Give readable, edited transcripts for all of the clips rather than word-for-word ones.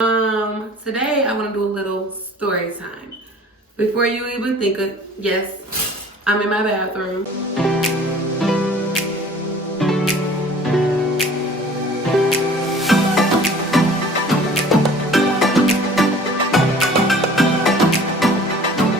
Today I want to do a little story time. Before you even think of, yes, I'm in my bathroom.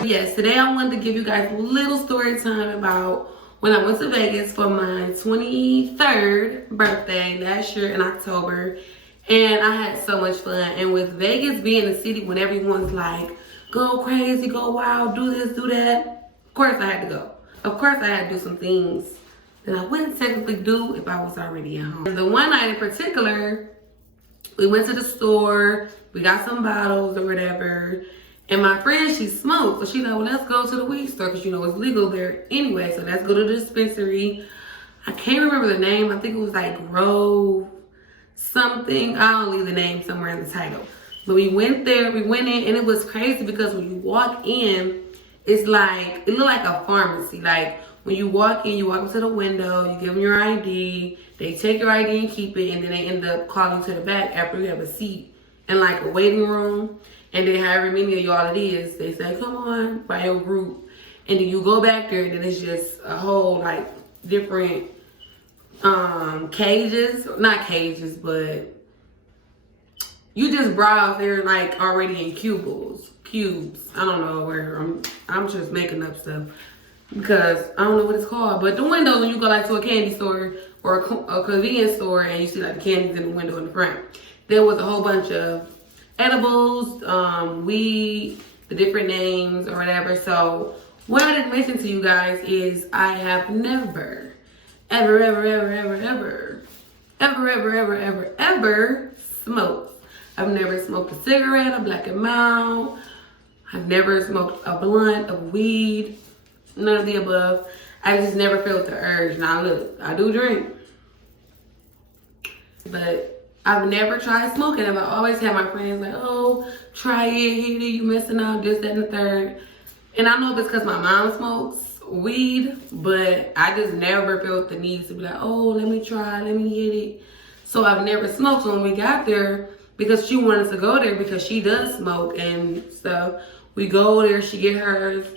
Yes, today I wanted to give you guys a little story time about when I went to Vegas for my 23rd birthday last year in October. And I had so much fun. And with Vegas being a city when everyone's like, go crazy, go wild, do this, do that. Of course I had to go. Of course I had to do some things that I wouldn't technically do if I was already at home. And the one night in particular, we went to the store, we got some bottles or whatever. And my friend, she smoked. So she's like, well, let's go to the weed store because, you know, it's legal there anyway. So let's go to the dispensary. I can't remember the name. I think it was like Grove something. I'll leave the name somewhere in the title. But we went there, we went in, and it was crazy because when you walk in, it's like, it looked like a pharmacy. Like when you walk in, you walk up to the window, you give them your ID, they take your ID and keep it, and then they end up calling to the back after you have a seat in like a waiting room. And then however many of y'all it is, they say, come on, by your group. And then you go back there, and then it's just a whole like different cages, not cages, but you just browse there like already in cubes. I don't know where I'm just making up stuff because I don't know what it's called. But the window when you go like to a candy store or a convenience store and you see like the candies in the window in the front, there was a whole bunch of edibles, weed, the different names or whatever. So what I didn't mention to you guys is I have never ever smoked. I've never smoked a cigarette, a black and mild. I've never smoked a blunt of weed, none of the above. I just never felt the urge. Now look, I do drink, but I've never tried smoking. I've always had my friends like, oh, try it, hit it, you missing out, this, that, and the third. And I know it's because my mom smokes weed, but I just never felt the need to be like, oh, let me try, let me hit it. So I've never smoked. So when we got there, because she wanted us to go there because she does smoke and stuff, we go there, she get hers.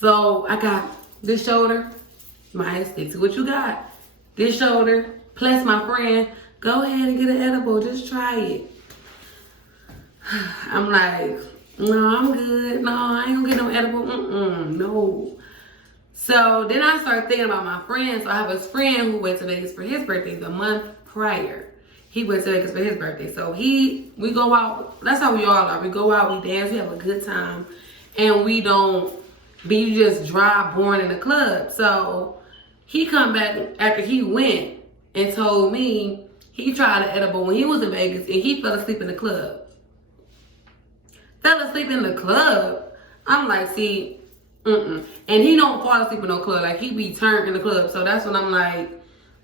So I got this shoulder, might stick to what you got. This shoulder, plus my friend, go ahead and get an edible, just try it. I'm like, no, I'm good. No, I ain't gonna get no edible, no. So then I started thinking about my friend. So I have a friend who went to Vegas for his birthday the month prior. He went to Vegas for his birthday. So we go out. That's how we all are. We go out, we dance, we have a good time. And we don't be just dry, boring in the club. So he come back after he went and told me he tried an edible when he was in Vegas and he fell asleep in the club. Fell asleep in the club? I'm like, see, and he don't fall asleep in no club. Like, he be turned in the club. So that's when I'm like,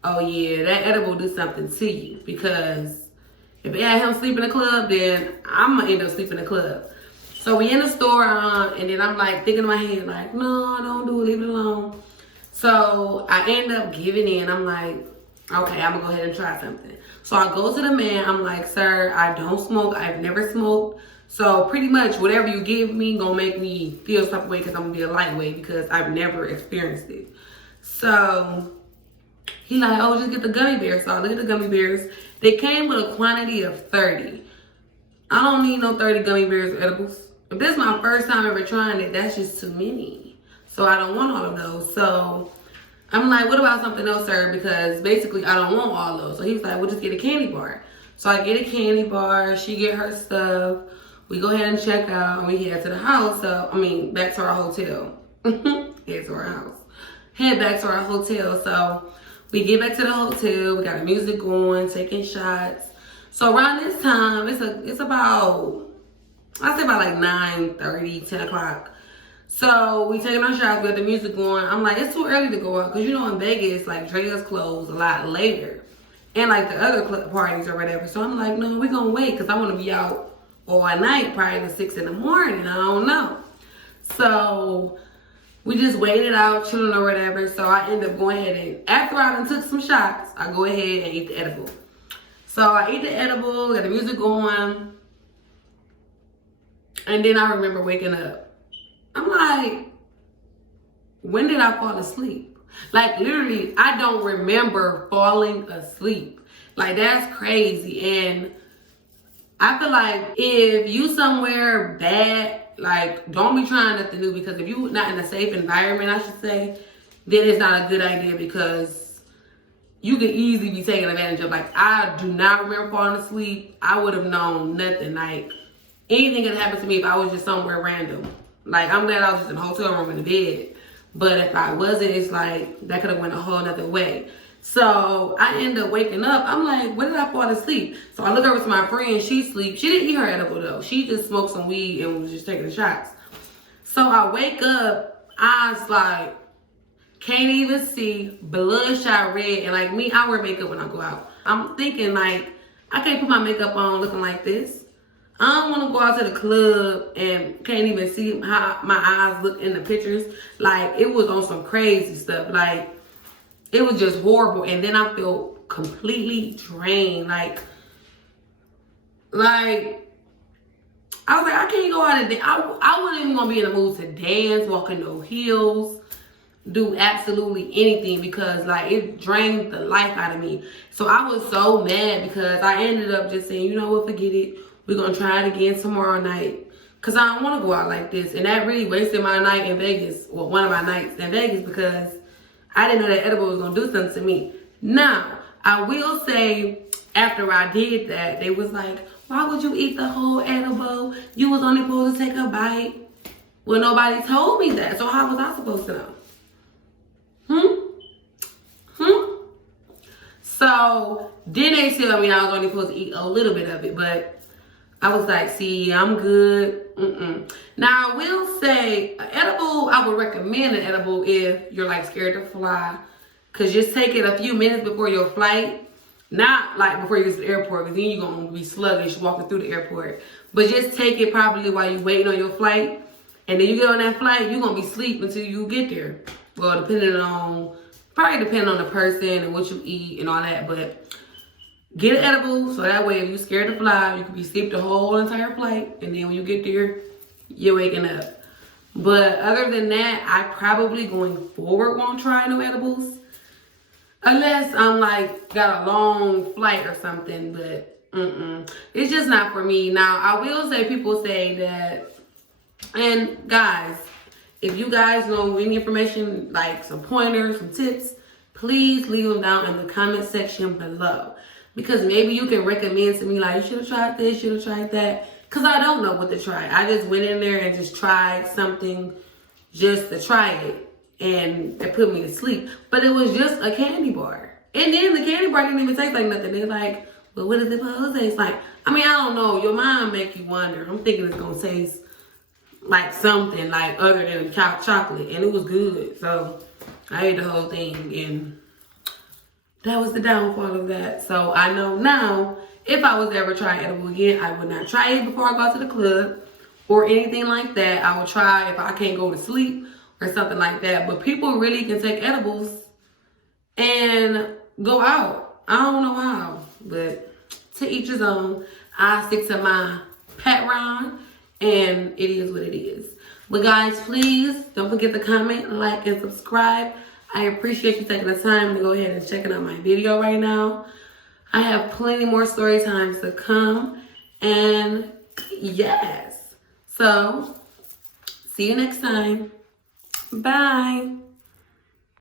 oh yeah, that edible do something to you. Because if it had him sleep in the club, then I'm gonna end up sleeping in the club. So we in the store, and then I'm like thinking in my head, like, no, don't do it, leave it alone. So I end up giving in. I'm like, okay, I'm gonna go ahead and try something. So I go to the man, I'm like, sir, I don't smoke, I've never smoked. So pretty much whatever you give me gonna make me feel some type of way because I'm gonna be a lightweight because I've never experienced it. So he like, oh, just get the gummy bears. So I look at the gummy bears. They came with a quantity of 30. I don't need no 30 gummy bears or edibles. If this is my first time ever trying it, that's just too many. So I don't want all of those. So I'm like, what about something else, sir? Because basically I don't want all those. So he's like, well, just get a candy bar. So I get a candy bar. She get her stuff. We go ahead and check out, and we head to the house. So, back to our hotel. Head to our house. Head back to our hotel. So, we get back to the hotel. We got the music going, taking shots. So, around this time, it's about, I'd say about like 9:30, 10 o'clock. So, we taking our shots, we got the music going. I'm like, it's too early to go out. Because, you know, in Vegas, like, Drea's closed a lot later. And, like, the other parties or whatever. So, I'm like, no, we're going to wait because I want to be out all night, probably to 6 in the morning. I don't know. So we just waited out, chilling or whatever. So I end up going ahead and after I done took some shots, I go ahead and eat the edible. So I ate the edible, got the music going. And then I remember waking up. I'm like, when did I fall asleep? Like, literally, I don't remember falling asleep. Like, that's crazy. And I feel like if you somewhere bad, like, don't be trying nothing new, because if you're not in a safe environment, I should say, then it's not a good idea, because you could easily be taken advantage of. Like, I do not remember falling asleep. I would have known nothing. Like, anything could happen to me if I was just somewhere random. Like, I'm glad I was just in a hotel room in the bed. But if I wasn't, it's like, that could have went a whole nother way. So I end up waking up. I'm like, when did I fall asleep? So I look over to my friend. She sleeps. She didn't eat her edible though. She just smoked some weed and was just taking the shots. So I wake up. Eyes like, can't even see. Bloodshot red. And like me, I wear makeup when I go out. I'm thinking like, I can't put my makeup on looking like this. I don't want to go out to the club and can't even see how my eyes look in the pictures. Like, it was on some crazy stuff. Like, it was just horrible. And then I felt completely drained. Like I was like, I can't go out and dance. I wasn't even going to be in the mood to dance, walk in no heels, do absolutely anything, because like it drained the life out of me. So I was so mad because I ended up just saying, you know what, forget it. We're going to try it again tomorrow night, because I don't want to go out like this. And that really wasted my night in Vegas, well, one of my nights in Vegas, because I didn't know that edible was going to do something to me. Now, I will say, after I did that, they was like, why would you eat the whole edible? You was only supposed to take a bite. Well, nobody told me that, so how was I supposed to know? So, then they tell me I was only supposed to eat a little bit of it, but I was like, see, I'm good. Now, I will say, an edible, I would recommend an edible if you're like scared to fly. Because just take it a few minutes before your flight. Not like before you get to the airport, because then you're going to be sluggish walking through the airport. But just take it probably while you're waiting on your flight. And then you get on that flight, you're going to be asleep until you get there. Well, probably depending on the person and what you eat and all that. But get an edible, so that way if you're scared to fly, you can be asleep the whole entire flight. And then when you get there, you're waking up. But other than that, I probably going forward won't try no edibles. Unless I'm like, got a long flight or something, but it's just not for me. Now, I will say, people say that, and guys, if you guys know any information, like some pointers, some tips, please leave them down in the comment section below. Because maybe you can recommend to me, like, you should have tried this, should have tried that. Because I don't know what to try. I just went in there and just tried something just to try it. And it put me to sleep. But it was just a candy bar. And then the candy bar didn't even taste like nothing. They're like, well, what is it supposed to taste like? I mean, I don't know. Your mind make you wonder. I'm thinking it's going to taste like something like other than chocolate. And it was good. So I ate the whole thing. And that was the downfall of that. So I know now, if I was ever trying edible again, I would not try it before I go to the club or anything like that. I would try if I can't go to sleep or something like that. But people really can take edibles and go out. I don't know how, but to each his own. I stick to my pat round, and it is what it is. But guys, please don't forget to comment, like, and subscribe. I appreciate you taking the time to go ahead and checking out my video right now. I have plenty more story times to come, and yes. So, see you next time. Bye.